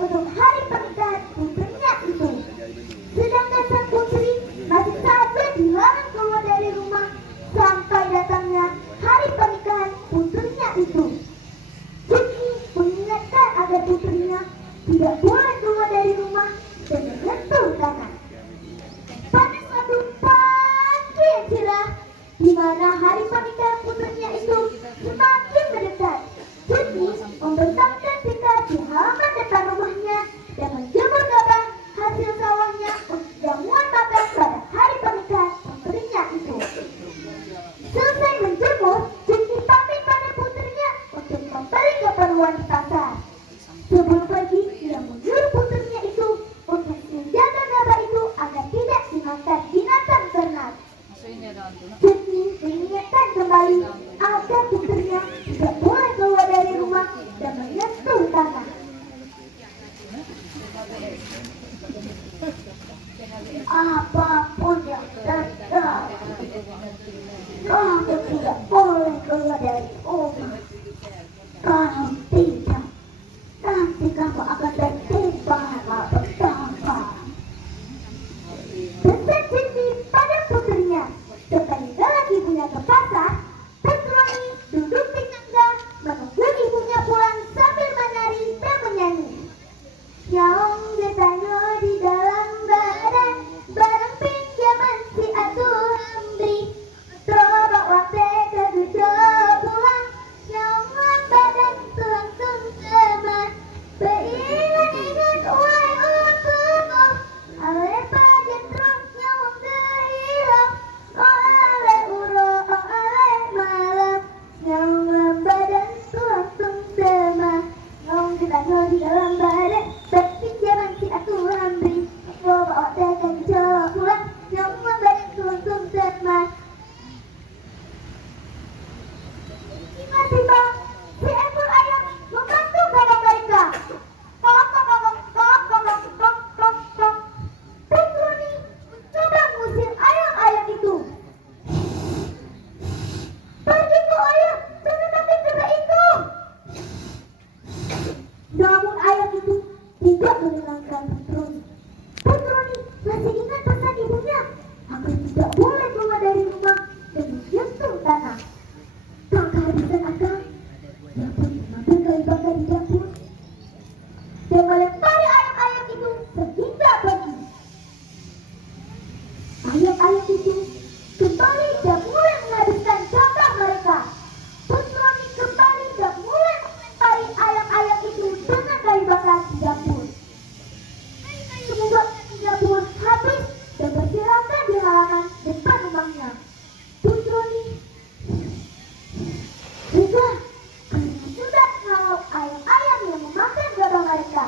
untuk hari pernikahan putrinya itu. Sedangkan sang putri masih saja dilarang keluar dari rumah sampai datangnya hari pernikahan putrinya itu. Jeki mengingatkan agar putrinya tidak boleh keluar dari rumah dan menyentuh tanah. Pada suatu pagi yang cerah, di mana hari pernikahan putrinya itu semakin mendekat, Jeki membentangkan tikar di halaman depan rumahnya dan menjemur gabah hasil sawahnya untuk jamuan makan pada hari pernikahan putrinya itu. Selesai menjemur, Jeki pamit pada putrinya untuk membeli keperluan di pasar. Sebelum pergi, ia menyuruh putrinya itu untuk menjaga gabah itu agar tidak dimakan binatang ternak. Jeki mengingatkan kembali agar putrinya tidak boleh keluar dari rumah dan menyentuh tanah. Apapun yang terjadi, kamu tidak boleh keluar dari rumah. Kalau tidak, nanti kamu akan tertimpa malapetaka. Pesan Jeki pada putrinya. Sekali ibunya ke pasar, Petroni duduk di tangga menunggu ibunya pulang sambil menari dan menyanyi. Yang getahnya di dalam badan, barang pinjaman si aku hambri. Coba waktu kedua pulang, yang badan langsung sama. Beringat-ingat uai untukmu, oleh pajen terus nyawang terhilang. Oleh uro, oleh malam, nyawang badan langsung sama. Yang getahnya di dalam badan, pinjaman si aku hambri. Coba waktu kedua pulang, yang badan langsung sama. Tiba-tiba, si ekor ayam membantu gabah mereka. Kok. Petroni mencoba mengusir ayam-ayam itu. Pergi kau ayam, jangan makan gabah itu. Namun ayam itu tidak mendengarkan Petroni. Petroni masih ingat pesan ibunya agar tidak boleh keluar dari rumah dan menyentuh tanah. Tak kehabisan akal, ia pun mengambil kayu bakar di dapur dan melempari ayam-ayam itu sehingga pergi. Ayam-ayam itu kembali dan mulai menghabiskan gabah mereka. Petroni kembali dan mulai melempari ayam-ayam itu dengan kayu bakar di dapur. Kayu bakar di dapur habis dan berserakan di halaman depan rumahnya. Petroni juga karena sudah menghalau ayam-ayam yang memakan gabah mereka.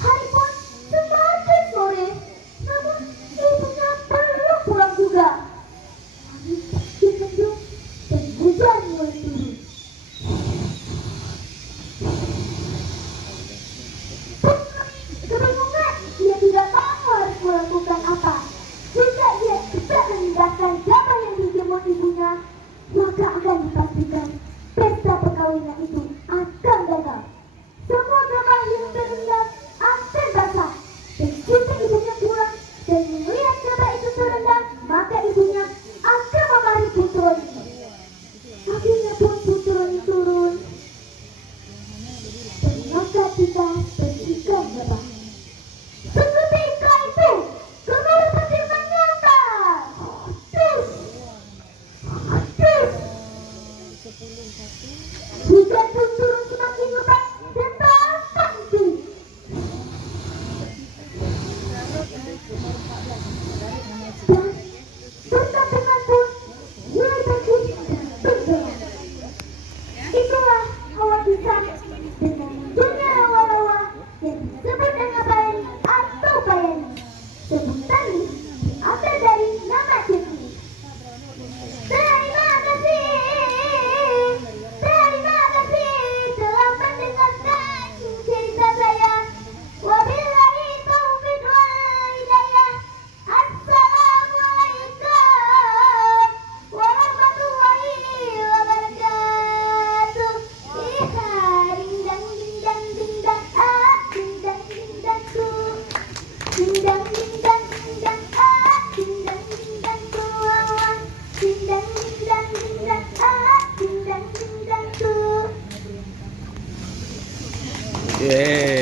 Hari pun semakin sore, namun ibunya belum pulang juga. Angin semakin mendung dan hujan mulai turun. Petroni kebingungan, dia tidak tahu harus melakukan apa. Jika dia tidak memindahkan gabah yang dijemur ibunya, maka akan dipastikan pesta perkawinan itu akan gagal. Semua gabah yang terendam akan basah. Dan jika ibunya pulang dan melihat gabah itu terendam, maka ibunya akan memarahi Petroni. Akhirnya pun Petroni turun dan mengangkat tikar bersihkan gabah. Seketika itu, gemuruh petir menyambar. Hujan pun turun semakin lebat dan tampak itu. Dan perkampungan pun mulai bagus dan bergelap. Itulah awal kisah dengan munculnya rawa-rawa yang disebut dengan Bayani atau Bayani. Sebutan ini diambil dari nama Jeki. Terima kasih telah mendengarkan cerita saya. Wabillahi taufiq wal hidayah. Assalamualaikum warahmatullahi wabarakatuh. Hari dan Yeay.